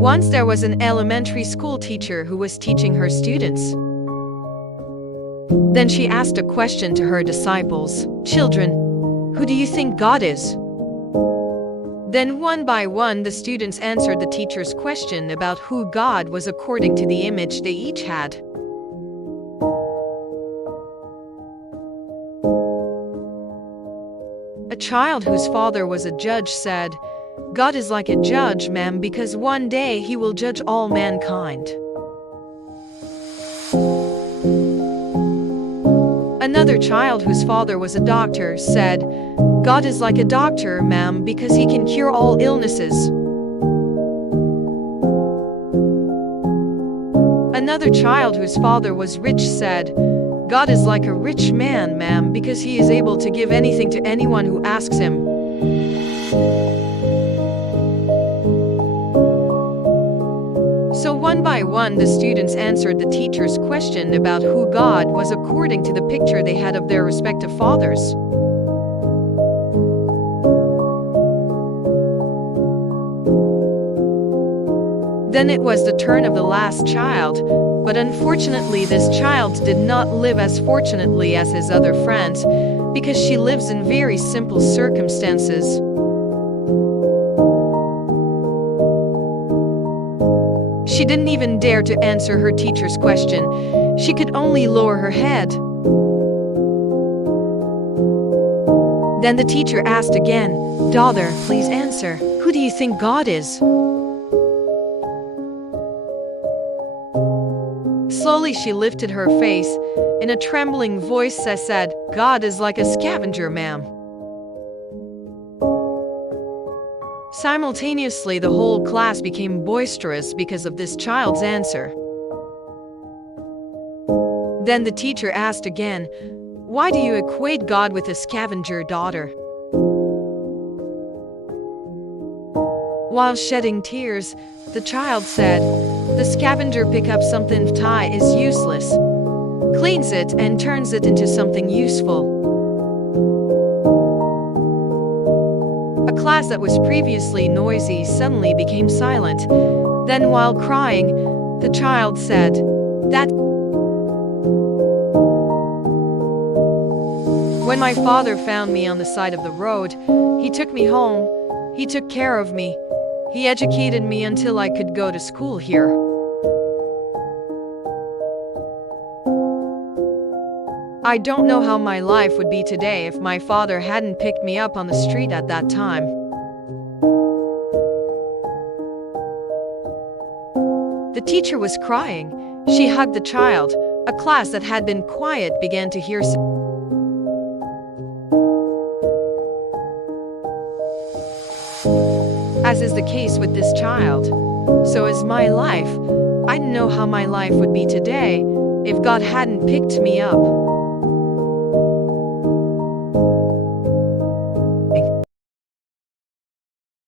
Once there was an elementary school teacher who was teaching her students. Then she asked a question to her disciples. Children, who do you think God is? Then one by one the students answered the teacher's question about who God was according to the image they each had. A child whose father was a judge said, God is like a judge, ma'am, because one day he will judge all mankind. Another child whose father was a doctor said, God is like a doctor, ma'am, because he can cure all illnesses. Another child whose father was rich said, God is like a rich man, ma'am, because he is able to give anything to anyone who asks him. So one by one the students answered the teacher's question about who God was according to the picture they had of their respective fathers. Then it was the turn of the last child, but unfortunately this child did not live as fortunately as his other friends, because she lives in very simple circumstances. She didn't even dare to answer her teacher's question. She could only lower her head. Then the teacher asked again, Daughter, please answer. Who do you think God is? Slowly she lifted her face. In a trembling voice I said, God is like a scavenger, ma'am. Simultaneously the whole class became boisterous because of this child's answer. Then the teacher asked again, Why do you equate God with a scavenger, daughter? While shedding tears, the child said, The scavenger picks up something tie is useless, cleans it and turns it into something useful. A class that was previously noisy suddenly became silent. Then while crying, the child said, That when my father found me on the side of the road, he took me home, he took care of me, he educated me until I could go to school here. I don't know how my life would be today if my father hadn't picked me up on the street at that time. The teacher was crying. She hugged the child. A class that had been quiet began to hear. As is the case with this child, so is my life. I don't know how my life would be today if God hadn't picked me up.